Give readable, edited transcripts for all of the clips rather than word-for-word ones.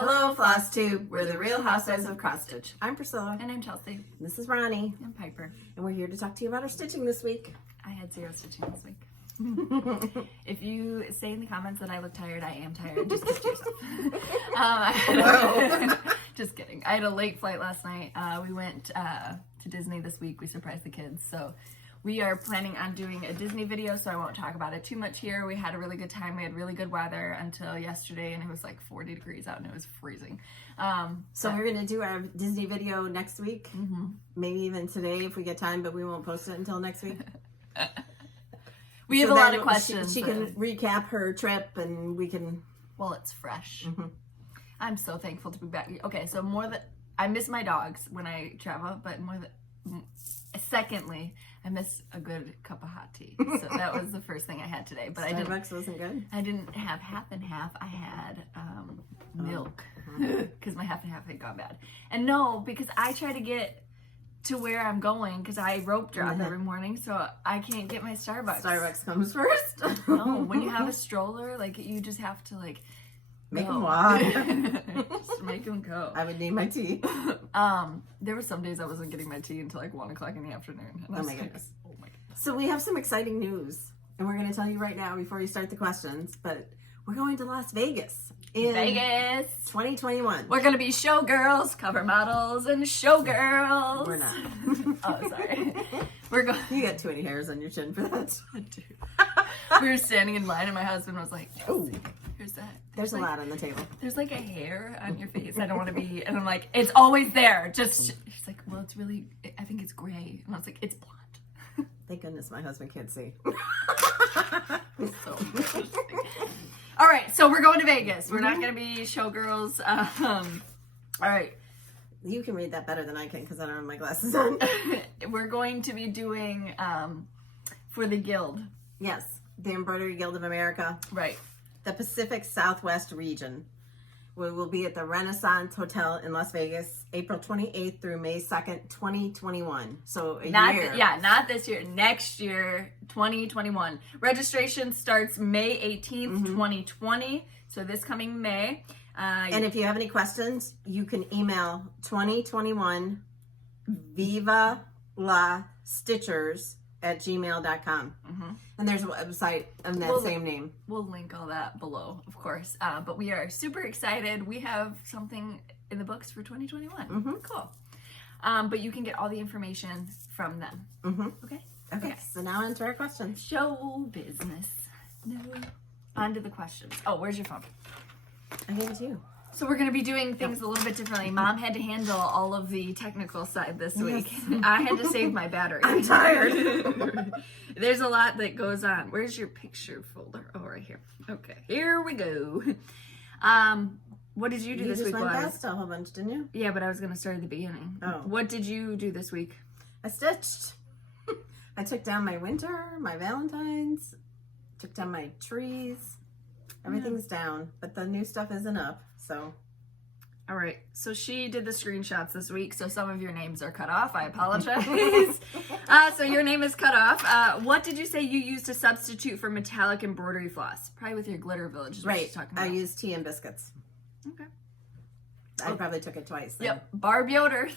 Hello, Flosstube. We're the Real Housewives of Cottage. I'm Priscilla. And I'm Chelsea. This is Ronnie. I'm Piper. And we're here to talk to you about our stitching this week. I had 0 stitching this week. If you say in the comments that I look tired, I am tired. Just kiss yourself. Just kidding. I had a late flight last night. We went to Disney this week. We surprised the kids. So we are planning on doing a Disney video, so I won't talk about it too much here. We had a really good time. We had really good weather until yesterday, and it was like 40 degrees out, and it was freezing. So we're going to do our Disney video next week. Mm-hmm. Maybe even today if we get time, but we won't post it until next week. We have a lot of questions. She can recap her trip, and we can... Well, it's fresh. Mm-hmm. I'm so thankful to be back. Okay, so I miss my dogs when I travel, but secondly, I miss a good cup of hot tea. So that was the first thing I had today. But Starbucks wasn't good? I didn't have half and half. I had milk because my half and half had gone bad. And no, because I try to get to where I'm going because I rope drop every morning, so I can't get my Starbucks. Starbucks comes first. No, when you have a stroller, like you just have to like make them walk. Just make them go. I would need my tea. There were some days I wasn't getting my tea until like 1 o'clock in the afternoon. And oh my goodness. Oh my goodness. So we have some exciting news, and we're going to tell you right now before you start the questions, but we're going to Las Vegas in Vegas 2021. We're going to be showgirls, cover models, and showgirls. We're not. Oh, sorry. We're going. You got too many hairs on your chin for that. I do. We were standing in line, and my husband was like, "Oh, here's that." There's a lot on the table. There's like a hair on your face. I don't want to be. And I'm like, it's always there. Just, she's like, well, it's really, I think it's gray. And I was like, it's blonde. Thank goodness my husband can't see. So all right, so we're going to Vegas. We're not going to be showgirls. All right. You can read that better than I can because I don't have my glasses on. We're going to be doing for the Guild. Yes, the Embroidery Guild of America. Right. The Pacific Southwest region. We will be at the Renaissance Hotel in Las Vegas, April 28th through May 2nd, 2021. So a year. Not this year. Next year, 2021. Registration starts May 18th, 2020. So this coming May. And if you have any questions, you can email 2021 Viva La Stitchers at gmail.com. And there's a website of that same name. We'll link all that below, of course. But we are super excited. We have something in the books for 2021. Cool. But you can get all the information from them. Okay. So now on to our questions. Show business. No. On to the questions. Oh, where's your phone? I gave it to you. So we're going to be doing things a little bit differently. Mom had to handle all of the technical side this week. I had to save my battery. I'm tired. There's a lot that goes on. Where's your picture folder? Oh, right here. Okay, here we go. What did you do this week? You just went past a whole bunch, didn't you? Yeah, but I was going to start at the beginning. Oh. What did you do this week? I stitched. I took down my winter, my Valentine's, took down my trees. Everything's down, but the new stuff isn't up, so. All right, so she did the screenshots this week, so some of your names are cut off. I apologize. So your name is cut off. What did you say you used to substitute for metallic embroidery floss? Probably with your Glitter Village is what she's talking about. I used tea and biscuits. Okay. I probably took it twice. Then. Yep, Barb Yoder.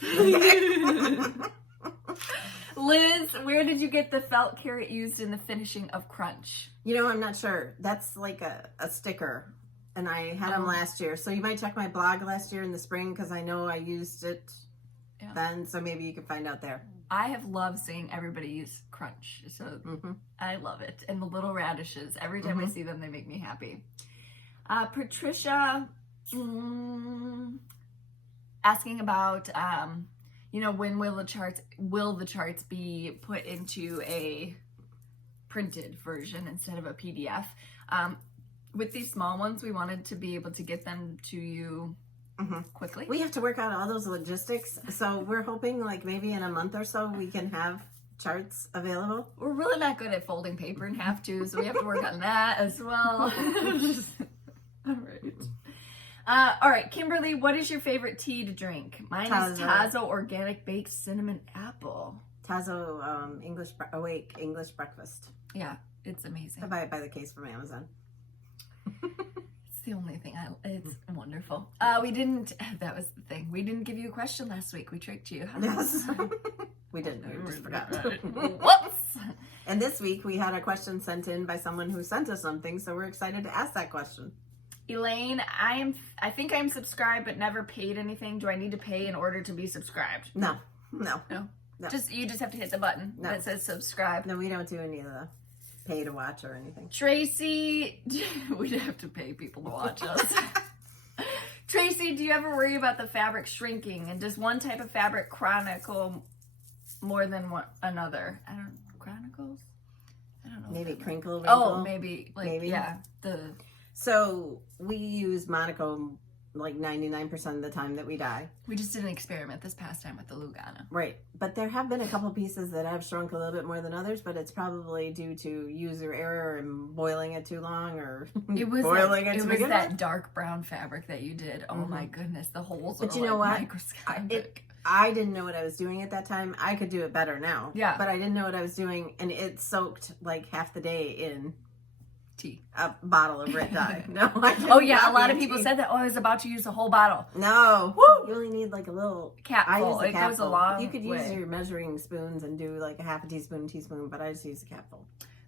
Liz, where did you get the felt carrot used in the finishing of Crunch? You know, I'm not sure. That's like a sticker, and I had them last year. So you might check my blog last year in the spring because I know I used it then. So maybe you can find out there. I have loved seeing everybody use Crunch. So I love it. And the little radishes. Every time I see them, they make me happy. Patricia asking about... when will the charts be put into a printed version instead of a PDF? With these small ones, we wanted to be able to get them to you quickly. We have to work out all those logistics. So we're hoping like maybe in a month or so we can have charts available. We're really not good at folding paper in half too, so we have to work on that as well. All right. All right, Kimberly, what is your favorite tea to drink? Mine is Tazo Organic Baked Cinnamon Apple. Tazo Awake English Breakfast. Yeah, it's amazing. I buy it by the case from Amazon. the only thing. It's wonderful. We didn't, that was the thing. We didn't give you a question last week. We tricked you. Huh? Yes. We didn't. We just forgot. Whoops. And this week we had a question sent in by someone who sent us something, so we're excited to ask that question. Elaine, I think I'm subscribed but never paid anything. Do I need to pay in order to be subscribed? No. You just have to hit the button that says subscribe. No, we don't do any of the pay to watch or anything. Tracy, we'd have to pay people to watch us. Tracy, do you ever worry about the fabric shrinking? And does one type of fabric chronicle more than another? I don't know. Chronicles? I don't know. Maybe crinkle, wrinkle. Oh, maybe. Yeah. So we use Monaco like 99% of the time that we dye. We just did an experiment this past time with the Lugano. Right. But there have been a couple pieces that have shrunk a little bit more than others, but it's probably due to user error and boiling it too long or boiling it too much. It was that dark brown fabric that you did. Oh my goodness. The holes but are you know what? microscopic. I didn't know what I was doing at that time. I could do it better now. Yeah. But I didn't know what I was doing, and it soaked like half the day in tea. A bottle of red dye. No, oh yeah, a lot of people said that. Oh, I was about to use the whole bottle. No. Woo! You only need like a little capful. It goes a long You could way. use your measuring spoons and do like a half a teaspoon, but I just use a capful.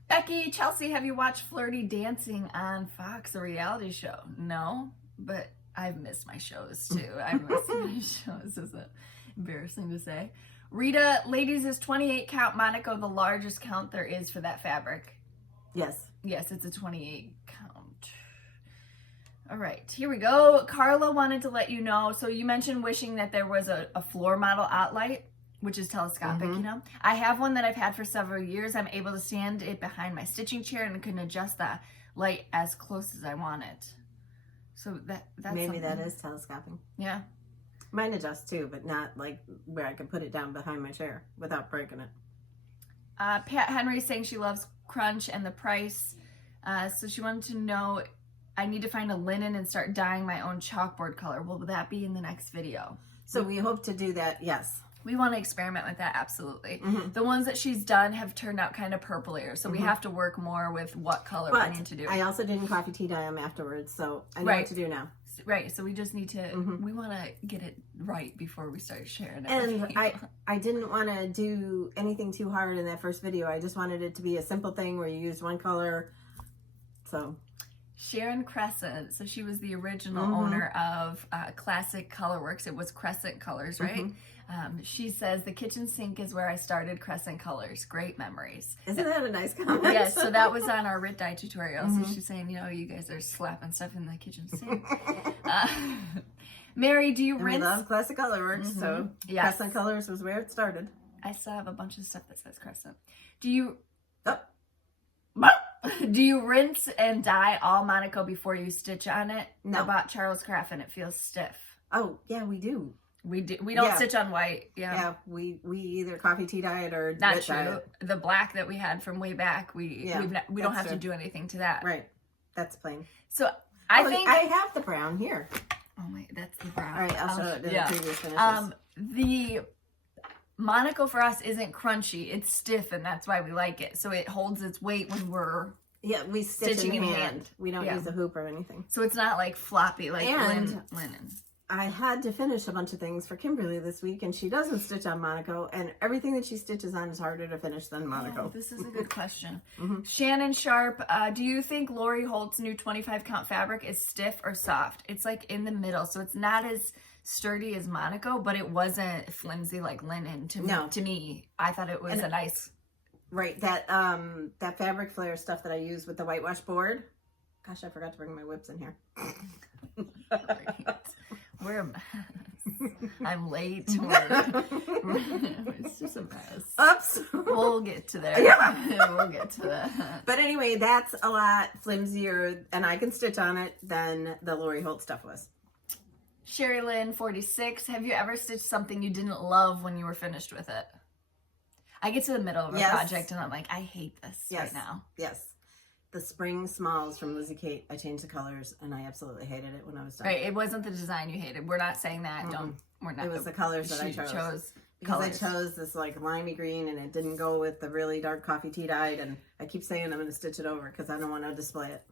Becky, Chelsea, have you watched Flirty Dancing on Fox, a reality show? No, but I've missed my shows too. I've missed my shows. Is it embarrassing to say? Rita, ladies, is 28 count Monaco the largest count there is for that fabric? Yes. Yes, it's a 28 count. All right, here we go. Carla wanted to let you know. So you mentioned wishing that there was a floor model outlight, which is telescopic, you know. I have one that I've had for several years. I'm able to stand it behind my stitching chair and can adjust the light as close as I want it. So that's maybe something. that is telescoping. Yeah. Mine adjusts too, but not like where I can put it down behind my chair without breaking it. Pat Henry is saying she loves Crunch and the price. So she wanted to know, I need to find a linen and start dyeing my own chalkboard color. Will that be in the next video? So we hope to do that, yes. We want to experiment with that, absolutely. The ones that she's done have turned out kind of purplier, so we have to work more with what color we need to do. I also didn't coffee tea dye them afterwards, so I know what to do now. Right, so we just need to, we want to get it right before we start sharing it. And I didn't want to do anything too hard in that first video. I just wanted it to be a simple thing where you use one color. So Sharon Crescent, so she was the original owner of Classic Colorworks. It was Crescent Colors, right? She says, the kitchen sink is where I started Crescent Colors. Great memories. Isn't that a nice comment? Yes, so that was on our Rit Dye tutorial. So she's saying, you know, you guys are slapping stuff in the kitchen sink. Mary, do you rinse? We love Classic Colorworks, so Crescent Colors was where it started. I still have a bunch of stuff that says Crescent. Do you... Oh. Do you rinse and dye all Monaco before you stitch on it? No. I bought Charles Craft and it feels stiff. Oh, yeah, we do. We do. We don't stitch on white. Yeah, we either coffee tea dye it or not rit true. dye it. The black that we had from way back, we don't have to do anything to that. Right. That's plain. So I think I have the brown here. Oh my, that's the brown. All right, I'll show it in the previous finishes. The Monaco for us isn't crunchy. It's stiff, and that's why we like it. So it holds its weight when we're we stitch stitching in hand. We don't use a hoop or anything. So it's not like floppy like linen. I had to finish a bunch of things for Kimberly this week, and she doesn't stitch on Monaco, and everything that she stitches on is harder to finish than Monaco. Oh, this is a good question. Shannon Sharp, do you think Lori Holt's new 25 count fabric is stiff or soft? It's like in the middle, so it's not as sturdy as Monaco, but it wasn't flimsy like linen to me. I thought it was a nice... Right, that fabric flare stuff that I use with the whitewash board. Gosh, I forgot to bring my whips in here. We're a mess. I'm late to work. It's just a mess. Oops. We'll get to there. We'll get to that. But anyway, that's a lot flimsier, and I can stitch on it than the Lori Holt stuff was. Sherry Lynn, 46. Have you ever stitched something you didn't love when you were finished with it? I get to the middle of a project, and I'm like, I hate this right now. Yes. The spring smalls from Lizzie Kate, I changed the colors, and I absolutely hated it when I was done. Right, it wasn't the design you hated. We're not saying that. We're not. It was the colors that I chose. Because I chose this like limey green, and it didn't go with the really dark coffee tea dyed, and I keep saying I'm going to stitch it over because I don't want to display it.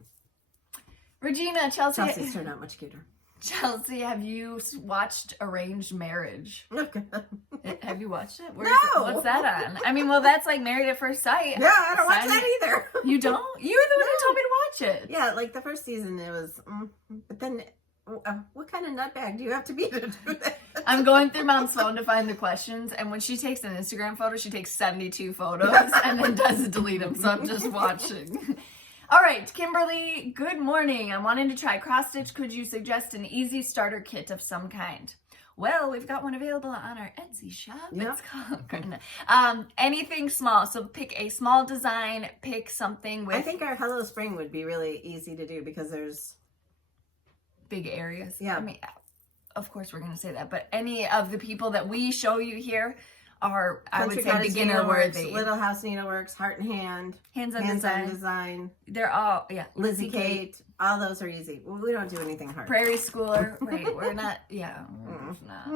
Regina, Chelsea's turned out much cuter. Chelsea, have you watched Arranged Marriage? Okay. Have you watched it? No. What's that on? I mean, well, that's like Married at First Sight. Yeah, I don't watch that either. You don't? You were the one who told me to watch it. Yeah, like the first season, it was, but then, what kind of nutbag do you have to be to do that? I'm going through Mom's phone to find the questions, and when she takes an Instagram photo, she takes 72 photos and then doesn't delete them, so I'm just watching. All right, Kimberly, good morning. I'm wanting to try cross-stitch. Could you suggest an easy starter kit of some kind? Well, we've got one available on our Etsy shop. Yep. It's called anything small. So pick a small design, pick something with... I think our Hello Spring would be really easy to do because there's... big areas. Yeah. I mean, of course we're going to say that, but any of the people that we show you here are, I would say, beginner worthy. Little House Needleworks, Heart and Hand, Hands on Design. They're all, yeah. Lizzie Kate, all those are easy. We don't do anything hard. Prairie Schooler. Right, we're not, yeah, we're just not.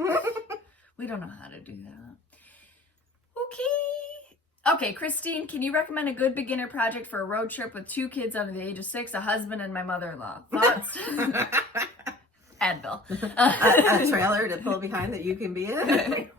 We don't know how to do that. Okay, Christine, can you recommend a good beginner project for a road trip with 2 kids under the age of 6, a husband, and my mother-in-law? Thoughts? Advil. A trailer to pull behind that you can be in.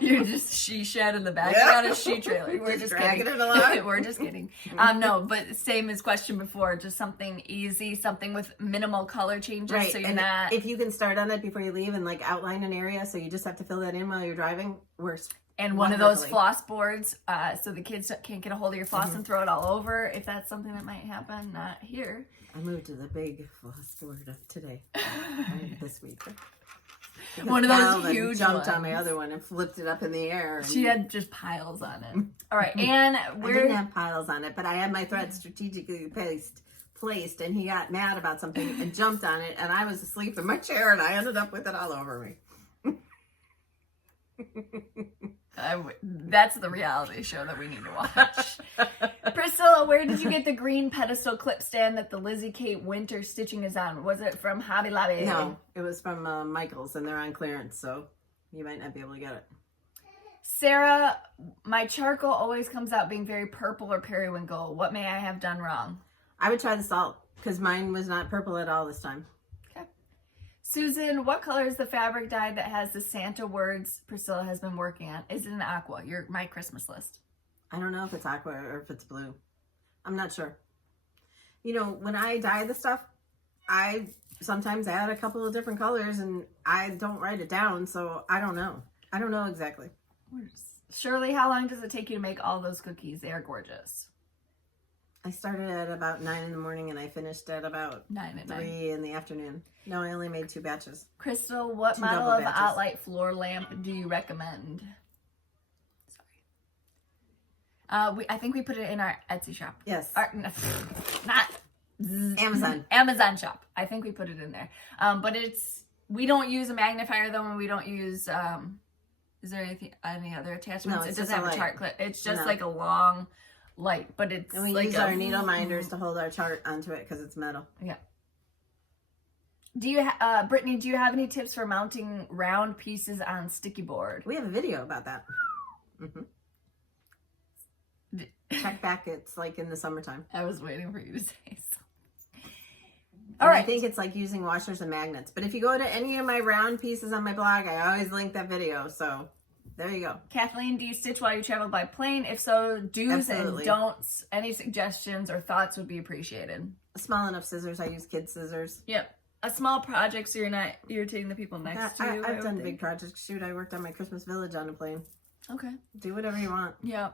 You're just she shed in the background, a she trailer. We're just dragging kidding. it along. We're just kidding. No, but same as question before, just something easy, something with minimal color changes. Right. So you're and not. If you can start on it before you leave and like outline an area, so you just have to fill that in while you're driving, works. And one of those floss boards, so the kids can't get a hold of your floss and throw it all over. If that's something that might happen, not here. I moved to the big floss board today, this week. Because One of those Alvin huge jumped ones. on my other one and flipped it up in the air. And She had just piles on it. All right, and I didn't have piles on it, but I had my thread strategically placed, and he got mad about something and jumped on it, and I was asleep in my chair, and I ended up with it all over me. That's the reality show that we need to watch. Priscilla, where did you get the green pedestal clip stand that the Lizzie Kate winter stitching is on? Was it from Hobby Lobby? No, it was from Michael's, and they're on clearance, so you might not be able to get it. Sarah, my charcoal always comes out being very purple or periwinkle. What may I have done wrong? I would try the salt, because mine was not purple at all this time. Susan, what color is the fabric dye that has the Santa words Priscilla has been working on? Is it an aqua? My Christmas list. I don't know if it's aqua or if it's blue. I'm not sure. You know, when I dye the stuff, I sometimes add a couple of different colors and I don't write it down, so I don't know. I don't know exactly. Shirley, how long does it take you to make all those cookies? They are gorgeous. I started at about 9 in the morning and I finished at about 3 in the afternoon. No, I only made 2 batches. Crystal, what model of Outlight floor lamp do you recommend? Sorry. I think we put it in our Etsy shop. Yes. Not Amazon. Amazon shop. I think we put it in there. But we don't use a magnifier though, and we don't use, is there any other attachments? No, it doesn't have a chart clip. It's just like a long light, but it's and we like use our needle minders to hold our chart onto it because it's metal. Yeah. Do you, Brittany, do you have any tips for mounting round pieces on sticky board? We have a video about that. Check back. It's like in the summertime. I was waiting for you to say so. All right. I think it's like using washers and magnets. But if you go to any of my round pieces on my blog, I always link that video. So there you go. Kathleen, do you stitch while you travel by plane? If so, do's and don'ts. Any suggestions or thoughts would be appreciated. Small enough scissors. I use kid scissors. Yep. A small project so you're not irritating the people next to you. I've done big projects. Shoot, I worked on my Christmas village on a plane. Okay. Do whatever you want. Yeah.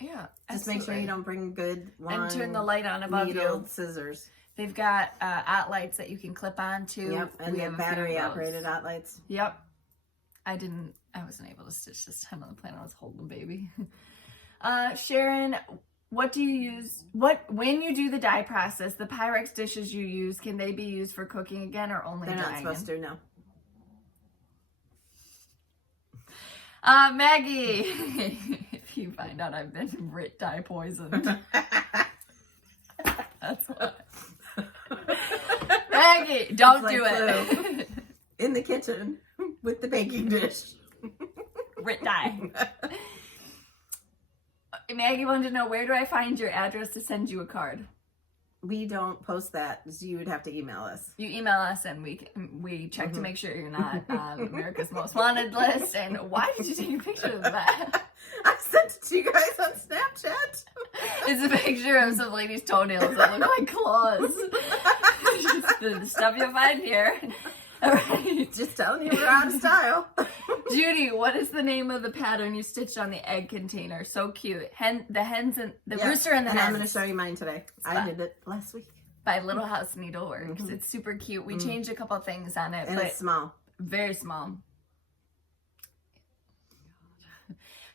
Yeah. Just make sure you don't bring good and turn the light on above you. Scissors. They've got ot lights that you can clip on to. Yep, and we have battery operated ot lights. Yep. I wasn't able to stitch this time on the plane. I was holding the baby. Sharon, what do you use? When you do the dye process, the Pyrex dishes you use, can they be used for cooking again or only dyeing? They're not supposed to, no. Maggie, if you find out I've been dye poisoned. That's what. Maggie, don't do it. In the kitchen with the baking dish. Rit dye. Maggie wanted to know, where do I find your address to send you a card? we don't post that. So you would have to email us. You email us and we check to make sure you're not on America's Most Wanted list. And why did you take a picture of that? I sent it to you guys on Snapchat. It's a picture of some lady's toenails that look like claws. Just the stuff you'll find here. All right. Just telling you we're out of style. Judy, what is the name of the pattern you stitched on the egg container? So cute. The hens and the rooster and the hens. I'm going to show you mine today. I did it last week. By Little House Needleworks. It's super cute. We changed a couple things on it. And but it's small. Very small.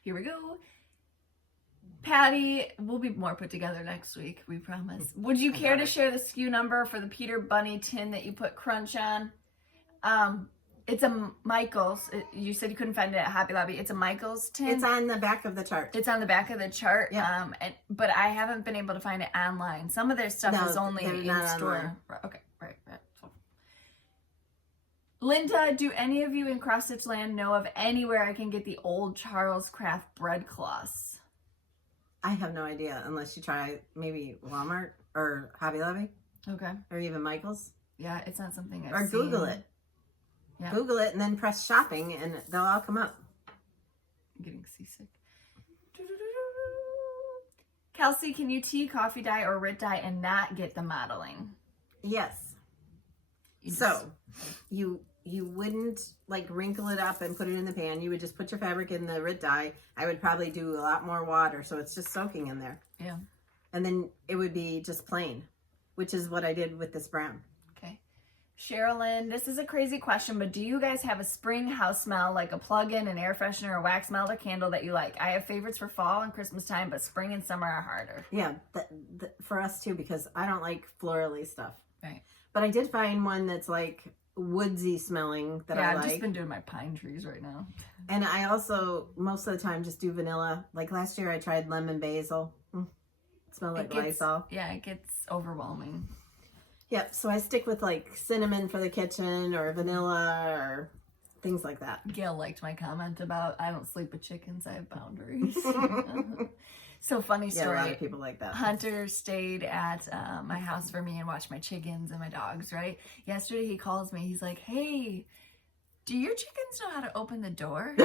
Here we go. Patty, we'll be more put together next week, we promise. Would you care to share the SKU number for the Peter Bunny tin that you put crunch on? It's a Michael's. You said you couldn't find it at Hobby Lobby. It's a Michael's tin. It's on the back of the chart. It's on the back of the chart. Yeah. But I haven't been able to find it online. Some of their stuff is only in store. Online. Okay, right. Linda, do any of you in Cross Stitch Land know of anywhere I can get the old Charles Craft bread cloths? I have no idea unless you try maybe Walmart or Hobby Lobby. Okay. Or even Michael's. Yeah, it's not something I've Or seen. Google it. Yeah. Google it and then press shopping and they'll all come up. I'm getting seasick. Kelsey, can you tea, coffee dye, or Rit dye and not get the modeling? Yes. You wouldn't like wrinkle it up and put it in the pan. You would just put your fabric in the Rit dye. I would probably do a lot more water so it's just soaking in there. Yeah. And then it would be just plain, which is what I did with this brown. Okay. Sherilyn, this is a crazy question, but do you guys have a spring house smell, like a plug-in, an air freshener, a wax melt, or candle that you like? I have favorites for fall and Christmas time, but spring and summer are harder. Yeah, for us too, because I don't like florally stuff. Right. But I did find one that's like woodsy smelling that I like. I've just been doing my pine trees right now. And I also, most of the time, just do vanilla. Like last year I tried lemon basil. It smelled like Lysol. Yeah, it gets overwhelming. Yep, so I stick with like cinnamon for the kitchen or vanilla or things like that. Gail liked my comment about I don't sleep with chickens, I have boundaries. So funny story. Yeah, a lot of people like that. Hunter stayed at my house for me and watched my chickens and my dogs, right? Yesterday he calls me, he's like, hey, do your chickens know how to open the door?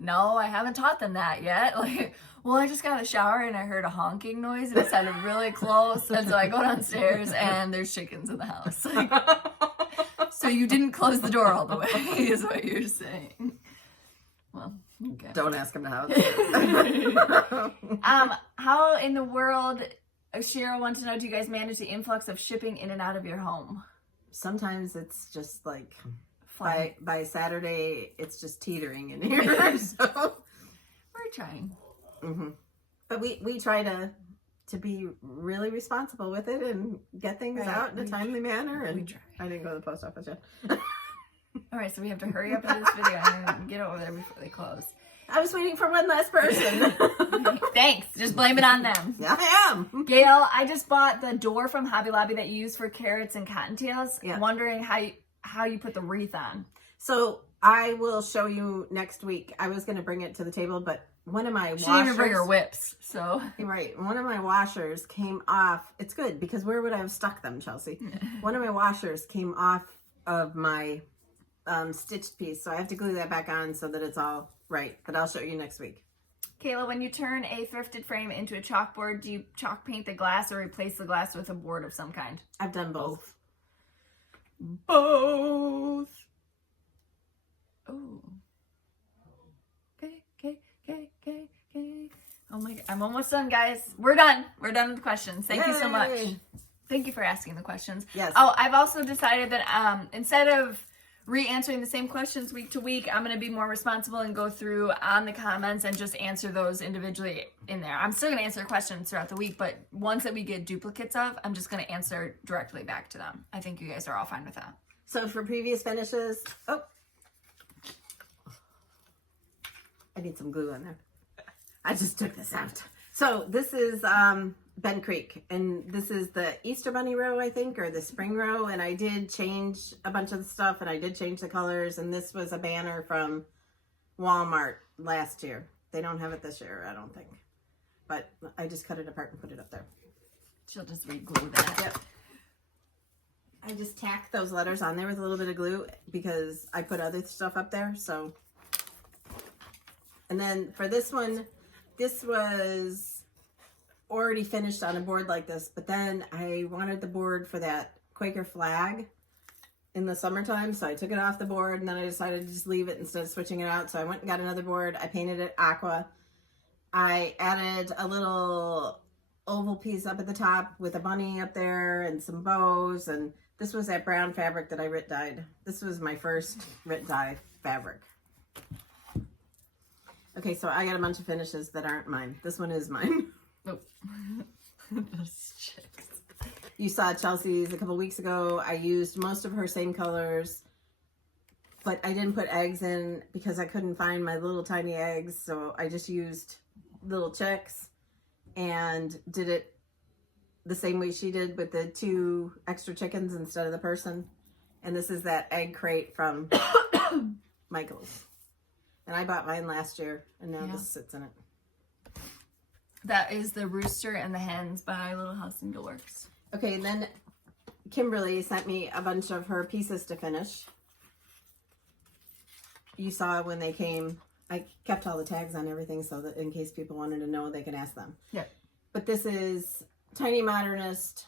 No, I haven't taught them that yet. Like, well, I just got a shower and I heard a honking noise and it sounded really close. And so I go downstairs and there's chickens in the house. Like, so you didn't close the door all the way, is what you're saying. Well, okay. Don't ask him to How in the world, Cheryl wants to know, do you guys manage the influx of shipping in and out of your home? Sometimes it's just like by Saturday, it's just teetering in here. So we're trying. Mm-hmm. But we try to be really responsible with it and get things out in a timely manner. And I didn't go to the post office yet. All right, so we have to hurry up in this video and get over there before they close. I was waiting for one last person. Thanks. Just blame it on them. I am. Gail, I just bought the door from Hobby Lobby that you use for carrots and cottontails. Yeah. Wondering how you put the wreath on. So I will show you next week. I was going to bring it to the table, but one of my washers... She didn't even bring her whips, so... Right. One of my washers came off. It's good, because where would I have stuck them, Chelsea? One of my washers came off of my stitched piece, so I have to glue that back on so that it's all right. But I'll show you next week. Kayla, when you turn a thrifted frame into a chalkboard, do you chalk paint the glass or replace the glass with a board of some kind? I've done both. Both. Oh. Okay. Oh my God. I'm almost done, guys. We're done. We're done with the questions. Thank you so much. Thank you for asking the questions. Yes. Oh, I've also decided that instead of re-answering the same questions week to week, I'm going to be more responsible and go through on the comments and just answer those individually in there. I'm still going to answer questions throughout the week, but ones that we get duplicates of, I'm just going to answer directly back to them. I think you guys are all fine with that. So for previous finishes, I need some glue on there. I just took this out. So this is Ben Creek, and this is the Easter Bunny row, I think, or the spring row, and I did change a bunch of the stuff, and I did change the colors, and this was a banner from Walmart last year. They don't have it this year, I don't think. but I just cut it apart and put it up there. She'll just re-glue that. Yep. I just tacked those letters on there with a little bit of glue because I put other stuff up there, so. And then for this one, this was already finished on a board like this, but then I wanted the board for that Quaker flag in the summertime, so I took it off the board, and then I decided to just leave it instead of switching it out. So I went and got another board. I painted it aqua. I added a little oval piece up at the top with a bunny up there and some bows, and this was that brown fabric that I Rit dyed. This was my first Rit dye fabric. Okay, so I got a bunch of finishes that aren't mine. This one is mine. Nope. Those chicks. You saw Chelsea's a couple weeks ago. I used most of her same colors, but I didn't put eggs in because I couldn't find my little tiny eggs, so I just used little chicks and did it the same way she did with the 2 extra chickens instead of the person. And this is that egg crate from Michael's. And I bought mine last year, and now this sits in it. That is the Rooster and the Hens by Little House Needleworks. Okay, and then Kimberly sent me a bunch of her pieces to finish. You saw when they came, I kept all the tags on everything so that in case people wanted to know, they can ask them. Yeah. But this is Tiny Modernist.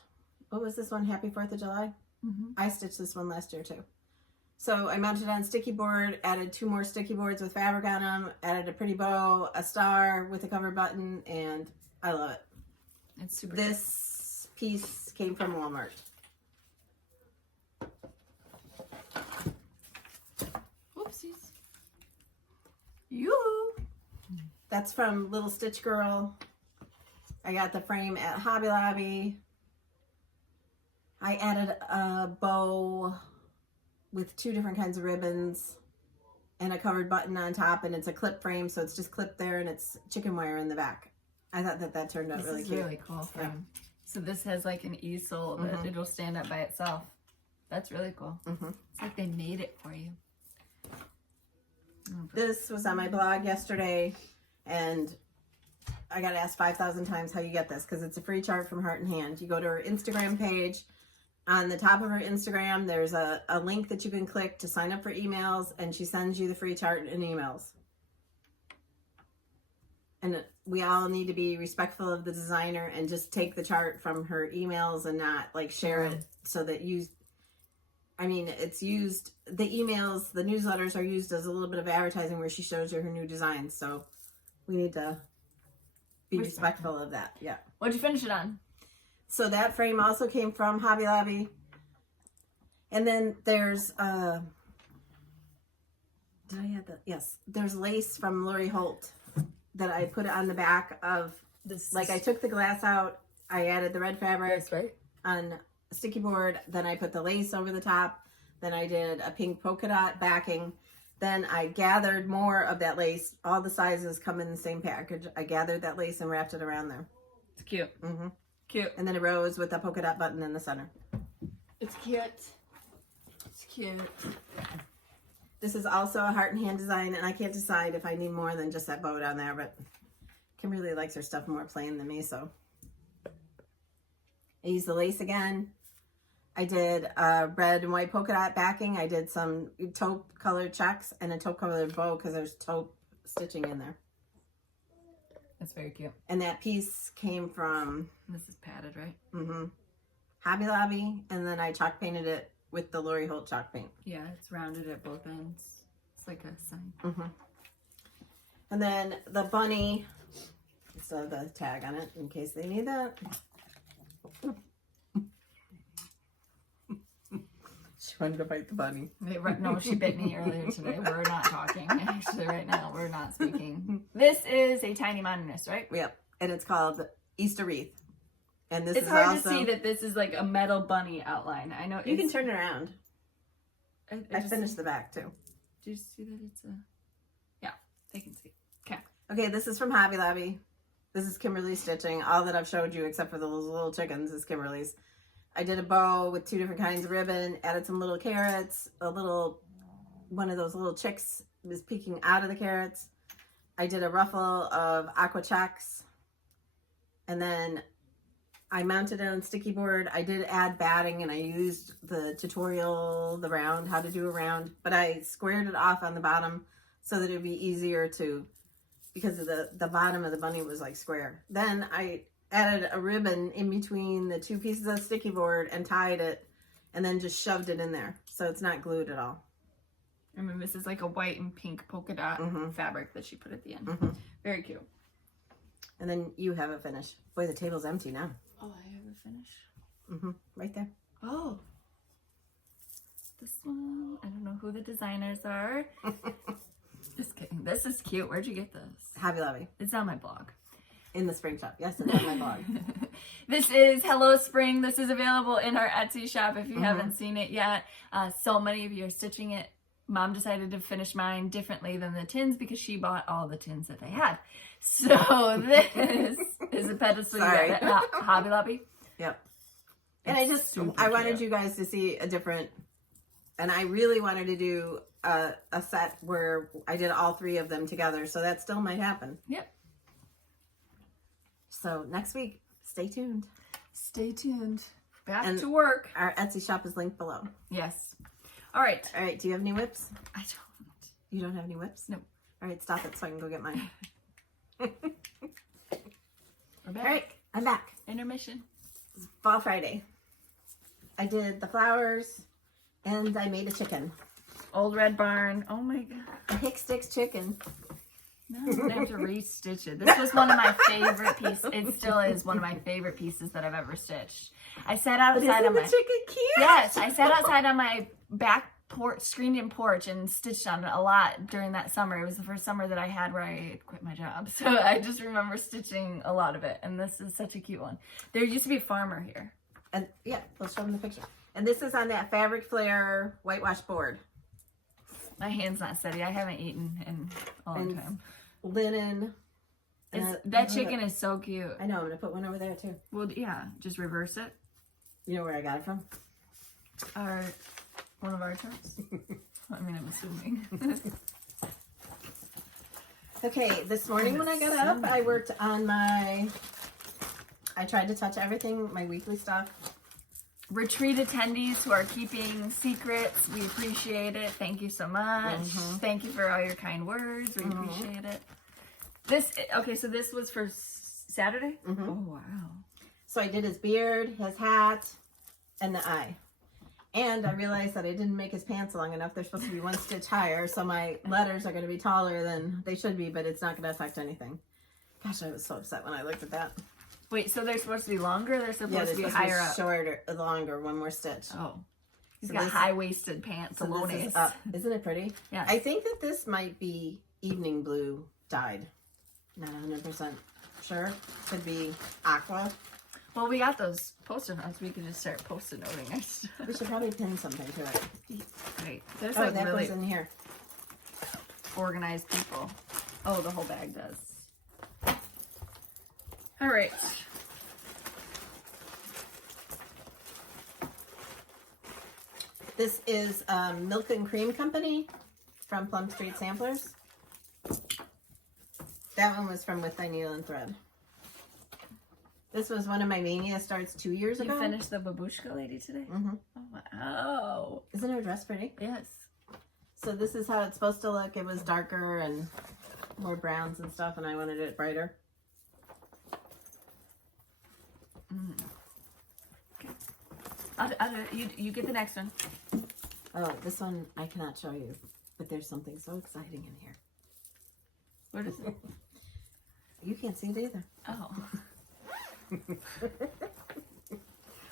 What was this one? Happy 4th of July? Mm-hmm. I stitched this one last year too. So I mounted on sticky board, added 2 more sticky boards with fabric on them, added a pretty bow, a star with a cover button, and I love it. It's super This piece came from Walmart. Oopsies. Yoo! That's from Little Stitch Girl. I got the frame at Hobby Lobby. I added a bow with 2 different kinds of ribbons and a covered button on top, and it's a clip frame, so it's just clipped there, and it's chicken wire in the back. I thought that turned out really cute. This is really cool frame. Yeah. So this has like an easel that it'll stand up by itself. That's really cool. It's like they made it for you. This was on my blog yesterday, and I got asked 5,000 times how you get this, because it's a free chart from Heart and Hand. You go to her Instagram page. On the top of her Instagram, there's a link that you can click to sign up for emails, and she sends you the free chart in emails. And we all need to be respectful of the designer and just take the chart from her emails and not like share it so that it's used, the emails, the newsletters are used as a little bit of advertising where she shows you her new designs. So we need to be respectful of that. Yeah. What'd you finish it on? So that frame also came from Hobby Lobby. And then there's, there's lace from Lori Holt that I put on the back of this. Like I took the glass out, I added the red fabric on a sticky board, then I put the lace over the top, then I did a pink polka dot backing, then I gathered more of that lace. All the sizes come in the same package. I gathered that lace and wrapped it around there. It's cute. Cute. And then a rose with a polka dot button in the center. It's cute. It's cute. This is also a Heart and Hand design, and I can't decide if I need more than just that bow down there, but Kimberly likes her stuff more plain than me, so. I used the lace again. I did a red and white polka dot backing. I did some taupe colored checks and a taupe colored bow because there's taupe stitching in there. That's very cute. And that piece came from... This is padded, right? Hobby Lobby, and then I chalk painted it with the Lori Holt chalk paint. Yeah, it's rounded at both ends. It's like a sign. And then the bunny, so the tag on it in case they need that. She wanted to bite the bunny. No, she bit me earlier today. We're not talking. Actually, right now, we're not speaking. This is a Tiny Modernist, right? Yep. And it's called Easter Wreath. And this it's is hard also... to see that this is like a metal bunny outline. I know you can turn it around. I just finished the back too. Do you see that it's a... Yeah, they can see. Okay. Okay, this is from Hobby Lobby. This is Kimberly's stitching. All that I've showed you except for those little chickens is Kimberly's. I did a bow with 2 different kinds of ribbon, added some little carrots, one of those little chicks was peeking out of the carrots. I did a ruffle of aqua checks, And then I mounted it on sticky board. I did add batting, and I used the tutorial, the round, how to do a round, but I squared it off on the bottom so that it would be easier to, because of the bottom of the bunny was like square. Then I added a ribbon in between the 2 pieces of sticky board and tied it, and then just shoved it in there. So it's not glued at all. I mean, this is like a white and pink polka dot fabric that she put at the end. Very cute. And then you have it finished. Boy, the table's empty now. Oh, I have it finished. Right there. Oh. This one, I don't know who the designers are. Just kidding. This is cute. Where'd you get this? Hobby Lobby. It's on my blog. In the spring shop. Yes, it's on my blog. This is Hello Spring. This is available in our Etsy shop if you haven't seen it yet. So many of you are stitching it. Mom decided to finish mine differently than the tins because she bought all the tins that they had. So this is a pedestal at Hobby Lobby. Yep. And I wanted you guys to see a different, and I really wanted to do a set where I did all 3 of them together. So that still might happen. Yep. So next week, stay tuned. Stay tuned. Back to work. Our Etsy shop is linked below. Yes. All right. All right. Do you have any whips? I don't. You don't have any whips? No. All right. Stop it so I can go get mine. We're back. All right. I'm back. Intermission. It's Fall Friday. I did the flowers and I made a chicken. Old Red Barn. Oh my God. A Hick Sticks chicken. No, I'm gonna have to re-stitch it. This was one of my favorite pieces. It still is one of my favorite pieces that I've ever stitched. I sat outside on my chicken cute. Yes, I sat outside on my back porch, screened-in porch, and stitched on it a lot during that summer. It was the first summer that I had where I had quit my job, so I just remember stitching a lot of it. And this is such a cute one. There used to be a farmer here. And yeah, we'll show them the picture. And this is on that Fabric Flare whitewash board. My hand's not steady. I haven't eaten in a long time. Linen. That chicken is so cute. I know. I'm gonna put one over there too. Well, yeah, just reverse it. You know where I got it from? One of our charts. I mean, I'm assuming. Okay, this morning when I got up, I worked on I tried to touch everything, my weekly stuff. Retreat attendees who are keeping secrets, we appreciate it. Thank you so much. Thank you for all your kind words. We appreciate it. Okay, so this was for Saturday? Oh, wow. So I did his beard, his hat, and the eye. And I realized that I didn't make his pants long enough. They're supposed to be 1 stitch higher, so my letters are going to be taller than they should be, but it's not going to affect anything. Gosh, I was so upset when I looked at that. Wait, so they're supposed to be longer? They're supposed to be higher up? Shorter, longer, 1 more stitch. Oh. He's got high-waisted pants. So this is up. Isn't it pretty? Yeah. I think that this might be evening blue dyed. Not 100% sure. Could be aqua. Well, we got those post-it notes. We can just start post-it noting our stuff. We should probably pin something to it. Right. There's that really goes in here. Organized people. Oh, the whole bag does. All right. This is Milk and Cream Company from Plum Street Samplers. That one was from With Thy Needle and Thread. This was one of my mania starts 2 years ago. You finished the babushka lady today? Oh, wow. Isn't her dress pretty? Yes. So this is how it's supposed to look. It was darker and more browns and stuff, and I wanted it brighter. Okay. You get the next one. Oh, this one I cannot show you, but there's something so exciting in here. What is it? You can't see it either. Oh.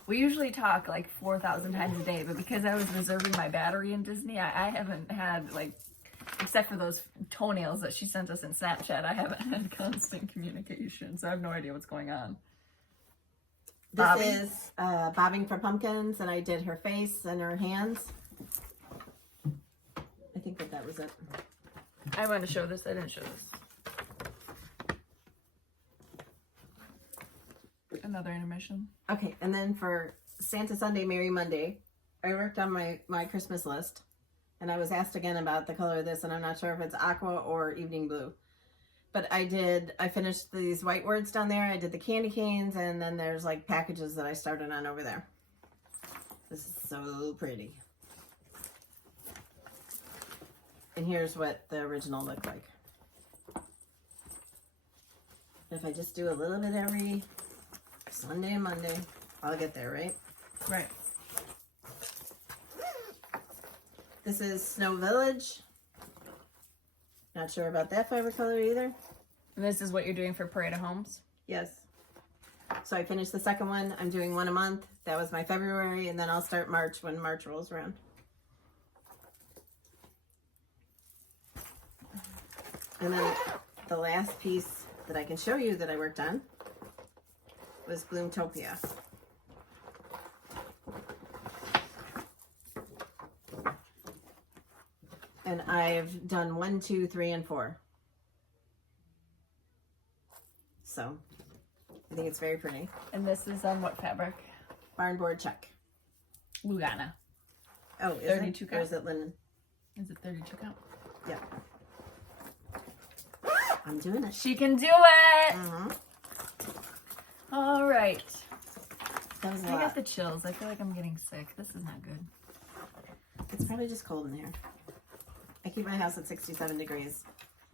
We usually talk like 4,000 times a day, but because I was reserving my battery in Disney, I haven't had, like, except for those toenails that she sent us in Snapchat, I haven't had constant communication, so I have no idea what's going on. This is bobbing for pumpkins, and I did her face and her hands. I think that was it. I want to show this. I didn't show this. Another intermission. Okay, and then for Santa Sunday, Merry Monday, I worked on my Christmas list, and I was asked again about the color of this, and I'm not sure if it's aqua or evening blue. But I finished these white words down there. I did the candy canes, and then there's like packages that I started on over there. This is so pretty. And here's what the original looked like. If I just do a little bit every Sunday and Monday, I'll get there, right? Right. This is Snow Village. Not sure about that fiber color either. And this is what you're doing for Parade of Homes? Yes. So I finished the second one. I'm doing one a month. That was my February, and then I'll start March when March rolls around. And then the last piece that I can show you that I worked on was Bloomtopia. And I've done 1, 2, 3, and 4. So I think it's very pretty. And this is on what fabric? Barn board check. Lugana. Oh, is 32 it? count. Or is it linen? Is it 32 count? Yeah. I'm doing it. She can do it! Uh-huh. All right. That was a I lot. got the chills. I feel like I'm getting sick. This is not good. It's probably just cold in here. I keep my house at 67 degrees.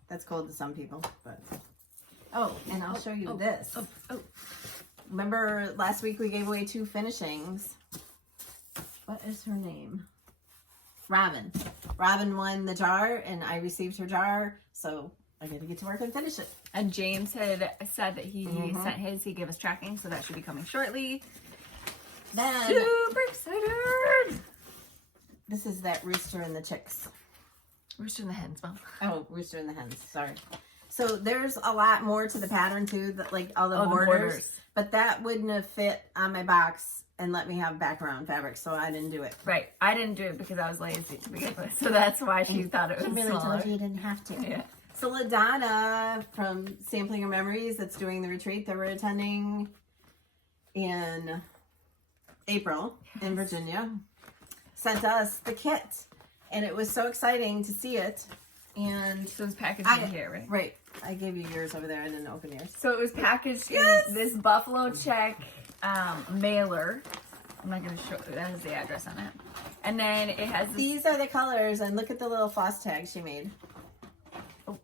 That's cold to some people, but... Oh, and I'll show you this. Remember last week we gave away 2 finishings. What is her name? Robin. Robin won the jar, and I received her jar, so I got to get to work and finish it. And James had said that he sent his. He gave us tracking, so that should be coming shortly. Then, Super excited! this is that rooster and the chicks. Rooster and the hens, Mom. Oh, rooster and the hens, sorry. So there's a lot more to the pattern too, that like all the Oh, the borders, borders. but that wouldn't have fit on my box and let me have background fabric, so I didn't do it. Right. I didn't do it because I was lazy to begin with, so that's why she thought it was Kimberly smaller. told you didn't have to. Yeah. So LaDonna from Sampling Your Memories, that's doing the retreat that we're attending in April in Virginia, sent us the kit, and it was so exciting to see it. And So it was packaged in here, right? Right. I gave you yours over there. I didn't open yours. So it was packaged Yes! in this buffalo check mailer. I'm not going to show. That has the address on it. And then it has this, These are the colors, and look at the little floss tag she made. oh.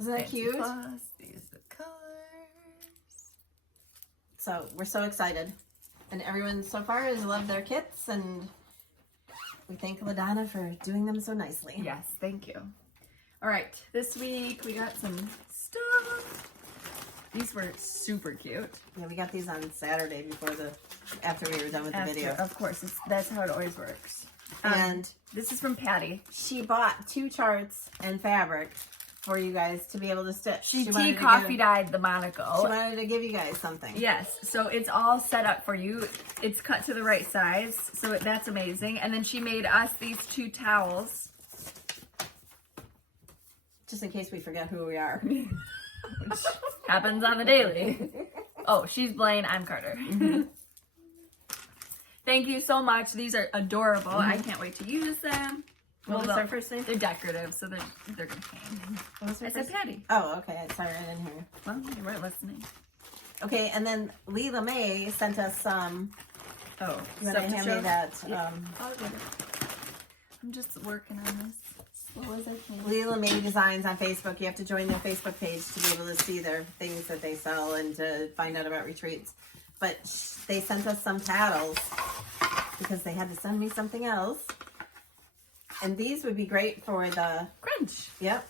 Isn't that fancy cute? floss. These are the colors. So we're so excited. And everyone so far has loved their kits, and we thank LaDonna for doing them so nicely. Yes, thank you. All right, this week we got some stuff. These were super cute. Yeah, we got these on Saturday after we were done with the video. Of course, that's how it always works. And This is from Patty. she bought 2 charts and fabric for you guys to be able to stitch. She tea wanted to coffee give- dyed the She monocle. wanted to give you guys something. Yes, so it's all set up for you. It's cut to the right size, so that's amazing. And then she made us these 2 towels. Just in case we forget who we are. Which happens on the daily. Oh, she's Blaine, I'm Carter. Thank you so much. These are adorable. I can't wait to use them. What was Well, her first name? They're decorative, so they're gonna hang. What was her I said first? Patty. Oh, okay. Sorry, I didn't hear you. Well, you weren't listening. Okay, and then Leela May sent us some. Oh, You want to hand me that? Yeah. I'll get it. I'm just working on this. Slow as I can. Leela May Designs on Facebook. You have to join their Facebook page to be able to see their things that they sell and to find out about retreats. But they sent us some paddles because they had to send me something else. And these would be great for the... Crunch. Yep.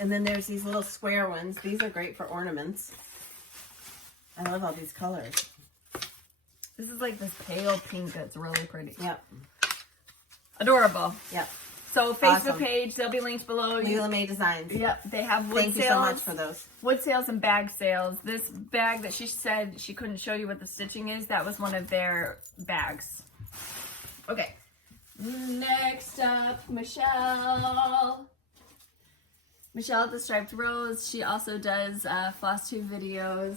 And then there's these little square ones. These are great for ornaments. I love all these colors. This is like this pale pink that's really pretty. Yep. Adorable. Yep. So Facebook Awesome. page, they'll be linked below. Leela May Designs. Yep, they have wood Thank you sales. so much for those. Wood sales and bag sales. This bag that she said she couldn't show you what the stitching is, that was one of their bags. Okay. Next up, Michelle. Michelle at the Striped Rose. She also does Flosstube videos.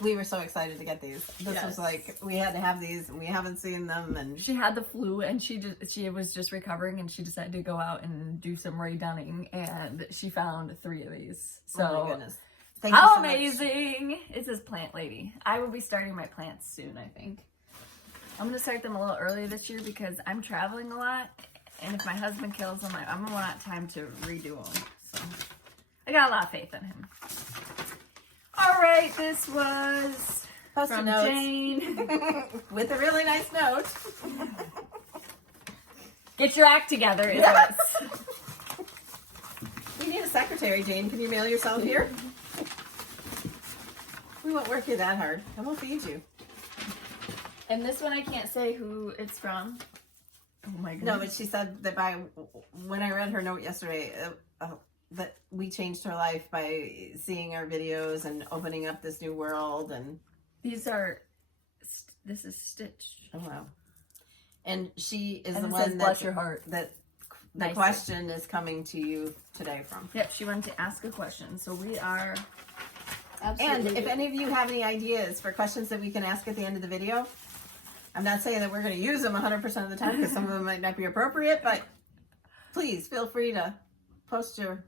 we were so excited to get these. This was like, we had to have these and we haven't seen them. And she had the flu and she was just recovering and she decided to go out and do some Ray Dunning and she found 3 of these. So, oh my goodness. How amazing is this plant lady? I will be starting my plants soon, I think. I'm going to start them a little early this year because I'm traveling a lot. And if my husband kills them, I'm going to want time to redo them. So I got a lot of faith in him. All right, this was Post-it from notes. Jane. With a really nice note. Get your act together, is it? We need a secretary, Jane. Can you mail yourself here? We won't work you that hard. I won't feed you. And this one I can't say who it's from. Oh my goodness. No, but she said that when I read her note yesterday, that we changed her life by seeing our videos and opening up this new world. And this is Stitch. oh wow! And she is And the it one says, bless your heart. that the Nice. question is coming to you today from. Yep, she wanted to ask a question, so we are And absolutely. if any of you have any ideas for questions that we can ask at the end of the video, I'm not saying that we're going to use them 100% of the time because some of them might not be appropriate, but please feel free to post your.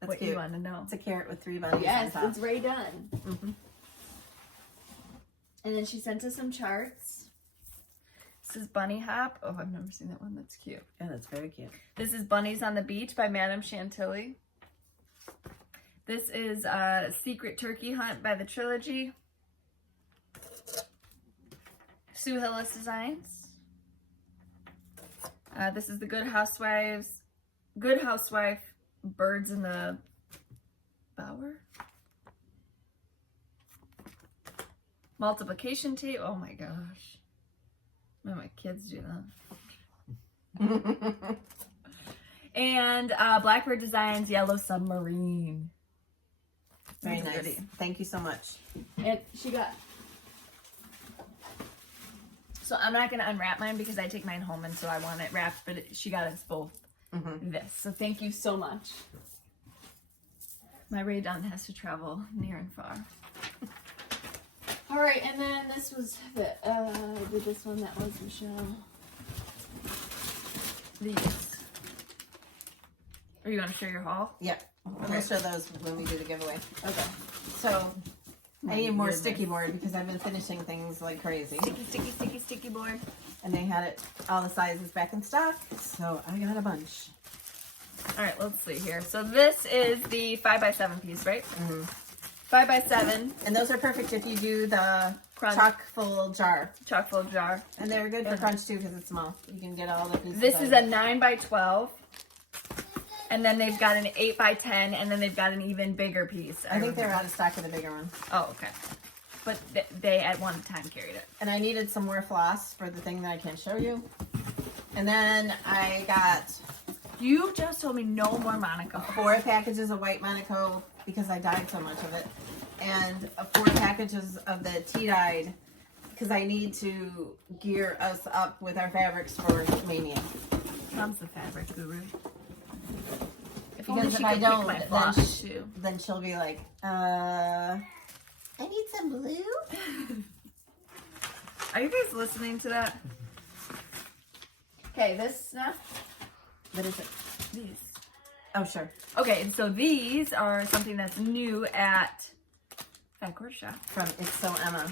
That's what cute. you want to know. It's a carrot with 3 bunnies Yes, on top. it's Ray Dunn. Mm-hmm. And then she sent us some charts. This is Bunny Hop. Oh, I've never seen that one. That's cute. Yeah, that's very cute. This is Bunnies on the Beach by Madame Chantilly. This is Secret Turkey Hunt by the Trilogy. Sue Hillis Designs. This is the Good Housewife Birds in the Bower. Multiplication tape. Oh my gosh. My kids do that. And Blackbird Designs Yellow Submarine. Very That's nice. pretty. Thank you so much. And she got... So I'm not going to unwrap mine because I take mine home and so I want it wrapped, but she got us both this. So thank you so much. My Ray Dunn has to travel near and far. All right, and then this was the, this one that was Michelle. These. Are you going to share your haul? Yeah. Okay. We'll show those when we do the giveaway. Okay. So, I need more goodness. sticky board because I've been finishing things like crazy. Sticky board. And they had it all the sizes back in stock, so I got a bunch. All right, let's see here. So this is the 5x7 piece, right? Mm-hmm. 5x7 And those are perfect if you do the Crunch. chock-full jar. chock-full jar. And they're good for crunch too because it's small. You can get all the pieces. This out is of a it. 9x12. And then they've got an 8x10, and then they've got an even bigger piece. I think they're out of stock of the bigger one. Oh, okay. But they at one time carried it. And I needed some more floss for the thing that I can't show you. And then I got You just told me no more Monaco. 4 packages of white Monaco because I dyed so much of it. And 4 packages of the tea-dyed because I need to gear us up with our fabrics for Mania. Mom's the fabric guru. If only Because she if I could don't, pick my then, floss too. then she'll be like, I need some blue. Are you guys listening to that? Okay, this now. What is it? These. Oh, sure. Okay, and so these are something that's new at Fat Quarter Shop. From It's So Emma.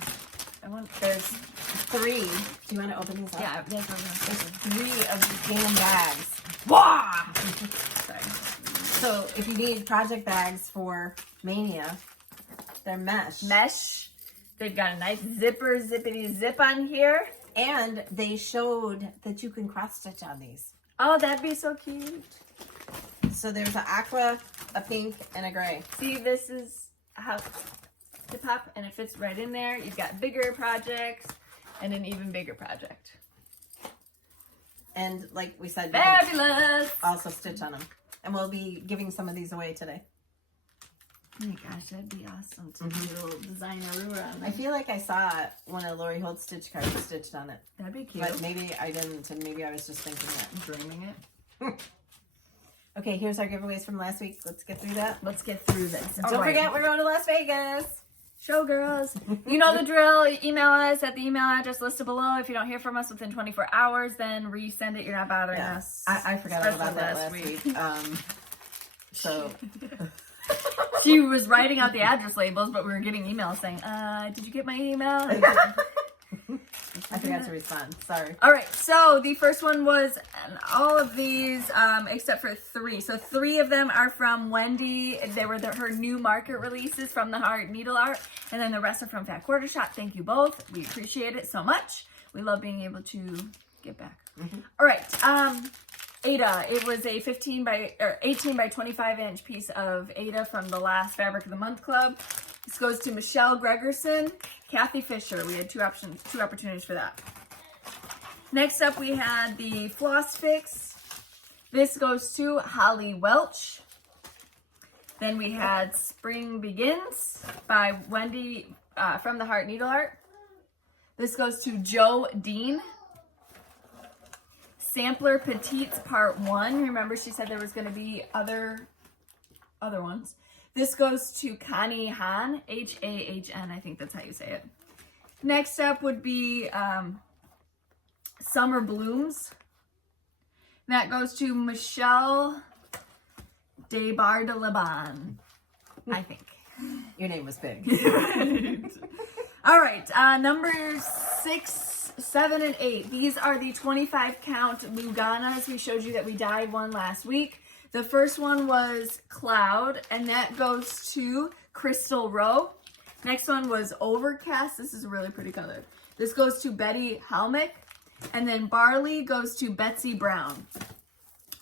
There's 3. Do you want to open these up? yeah, that's what I'm There's 3 of these damn bags. Wah! Sorry. So if you need project bags for Mania, they're mesh. Mesh. They've got a nice zipper, zippity zip on here. And they showed that you can cross stitch on these. Oh, that'd be so cute. So there's an aqua, a pink, and a gray. See, this is how to pop, and it fits right in there. You've got bigger projects and an even bigger project. And like we said, you can Fabulous! also stitch on them. And we'll be giving some of these away today. Oh my gosh, that'd be awesome to do a little designer on. I feel like I saw one of Lori Holt's stitch cards stitched on it. That'd be cute. But maybe I didn't, and maybe I was just thinking that. Dreaming it. Okay, here's our giveaways from last week. Let's get through that. Let's get through this. Don't forget, we're going to Las Vegas. Showgirls. You know the drill. Email us at the email address listed below. If you don't hear from us within 24 hours, then resend it. You're not bothering us. I forgot all about that last week. So she was writing out the address labels, but we were getting emails saying, did you get my email? I forgot to respond. Sorry. All right. So the first one was all of these except for 3. So 3 of them are from Wendy. They were her new market releases from the Heart Needle Art. And then the rest are from Fat Quarter Shop. Thank you both. We appreciate it so much. We love being able to give back. All right. Ada. It was a 18 by 25 inch piece of Ada from the last Fabric of the Month Club. This goes to Michelle Gregerson, Kathy Fisher. We had two opportunities for that. Next up, we had the Floss Fix. This goes to Holly Welch. Then we had Spring Begins by Wendy from the Heart Needle Art. This goes to Joe Dean. Sampler Petites Part 1. Remember, she said there was going to be other ones. This goes to Connie Han, H-A-H-N, I think that's how you say it. Next up would be Summer Blooms. That goes to Michelle Desbardes-Leban, I think. Your name was big. All right, numbers 6, 7, and 8. These are the 25 count Luganas. We showed you that we dyed one last week. The first one was Cloud, and that goes to Crystal Rowe. Next one was Overcast. This is a really pretty color. This goes to Betty Halmick. And then Barley goes to Betsy Brown.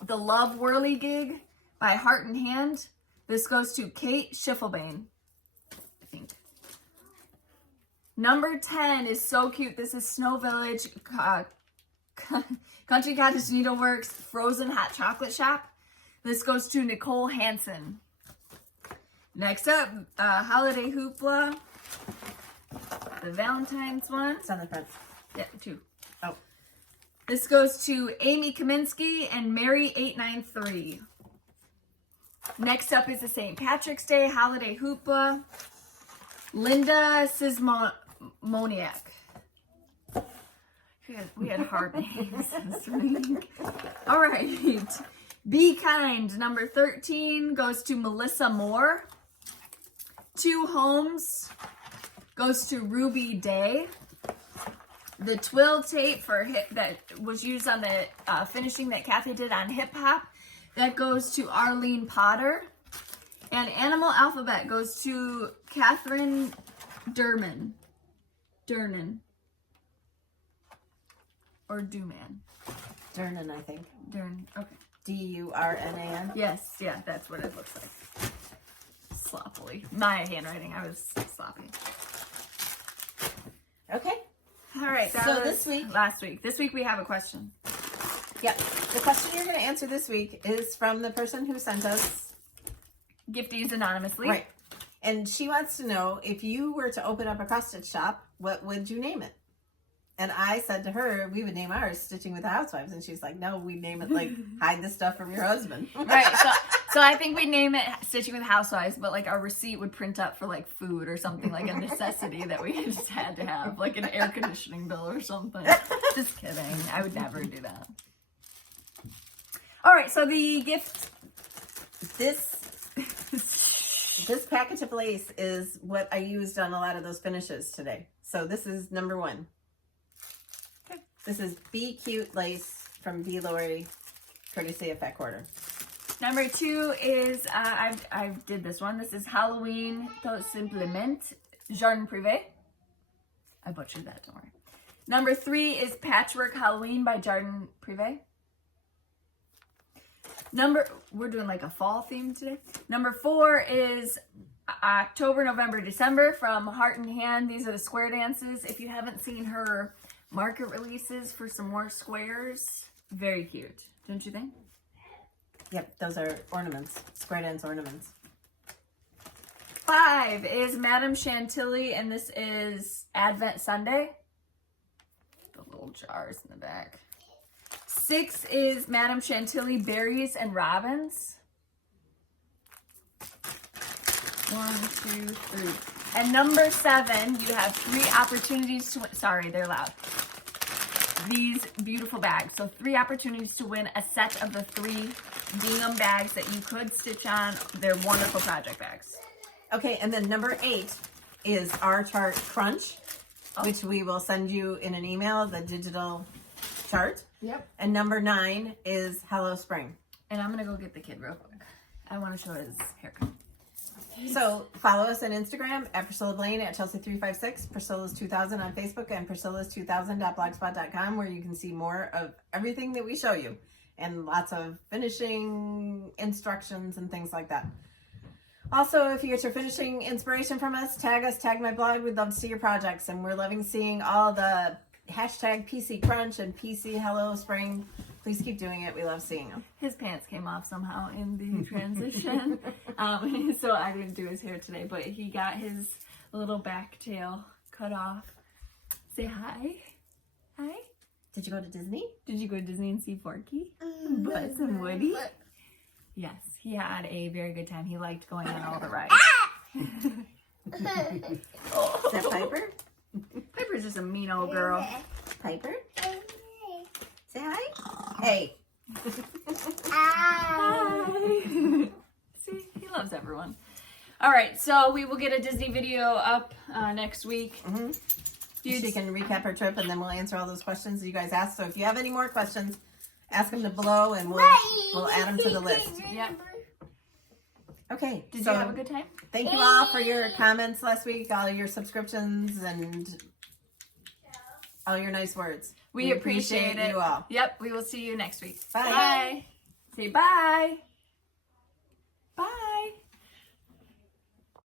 The Love Whirligig by Heart and Hand. This goes to Kate Schiffelbane, I think. Number 10 is so cute. This is Snow Village Country Cottage Needleworks Frozen Hot Chocolate Shop. This goes to Nicole Hansen. Next up, Holiday Hoopla. The Valentine's one. It's on the front. Yeah, 2. Oh. This goes to Amy Kaminsky and Mary893. Next up is the St. Patrick's Day Holiday Hoopla. Linda Sismoniak. We had hard names this week. All right. Be Kind, number 13, goes to Melissa Moore. 2 Homes goes to Ruby Day. The twill tape for that was used on the finishing that Kathy did on Hip Hop, that goes to Arlene Potter. And Animal Alphabet goes to Catherine Durnan. Or Duman. Durnan, I think. Durnan, okay. D-U-R-N-A-N? Yes, yeah, that's what it looks like. Sloppily. My handwriting, I was sloppy. Okay. All right. So this week. Last week. This week we have a question. Yep. The question you're going to answer this week is from the person who sent us Gifties anonymously. Right. And she wants to know, if you were to open up a cross-stitch shop, what would you name it? And I said to her, we would name ours Stitching with the Housewives. And she's like, no, we name it like Hide the Stuff from Your Husband. Right. So I think we'd name it Stitching with Housewives, but like our receipt would print up for like food or something, like a necessity that we just had to have, like an air conditioning bill or something. Just kidding. I would never do that. All right. So the gift. This package of lace is what I used on a lot of those finishes today. So this is number 1. This is Be Cute lace from B. Lori, courtesy of Fat Quarter. Number 2 is, I did this one. This is Halloween Tout Simplement, Jardin Privé. I butchered that, don't worry. Number 3 is Patchwork Halloween by Jardin Privé. We're doing like a fall theme today. Number 4 is October, November, December from Heart and Hand. These are the square dances. If you haven't seen her market releases for some more squares, very cute, don't you think? Yep, those are ornaments, square dance ornaments. 5 is Madame Chantilly, and this is Advent Sunday. The little jars in the back. 6 is Madame Chantilly Berries and Robins. 1, 2, 3. And number 7, you have 3 opportunities to win. Sorry, they're loud. These beautiful bags. So 3 opportunities to win a set of the 3 gingham bags that you could stitch on. They're wonderful project bags. Okay, and then number 8 is our chart crunch, which we will send you in an email, the digital chart. Yep. And number 9 is Hello Spring. And I'm going to go get the kid real quick. I want to show his haircut. So follow us on Instagram at Priscilla Blaine, at Chelsea356, Priscilla's 2000 on Facebook, and Priscilla's2000.blogspot.com, where you can see more of everything that we show you and lots of finishing instructions and things like that. Also, if you get your finishing inspiration from us, tag my blog. We'd love to see your projects, and we're loving seeing all the hashtag pccrunch and pchellospring. Please keep doing it. We love seeing them. His pants came off somehow in the transition. So I didn't do his hair today, but he got his little back tail cut off. Say hi. Hi. Did you go to Disney? Did you go to Disney and see Forky? Buzz and Woody? Yes, he had a very good time. He liked going on all the rides. Is that Piper? Piper's just a mean old girl. Piper? Say hi. Hey. Hi. See, he loves everyone. All right, so we will get a Disney video up next week. Mm-hmm. She can recap her trip, and then we'll answer all those questions that you guys asked. So if you have any more questions, ask them below, and we'll add them to the list. Yep. Okay. Did you have a good time? Thank you all for your comments last week, all your subscriptions, and all your nice words. We appreciate it. You all. Yep, we will see you next week. Bye. Bye. Say bye.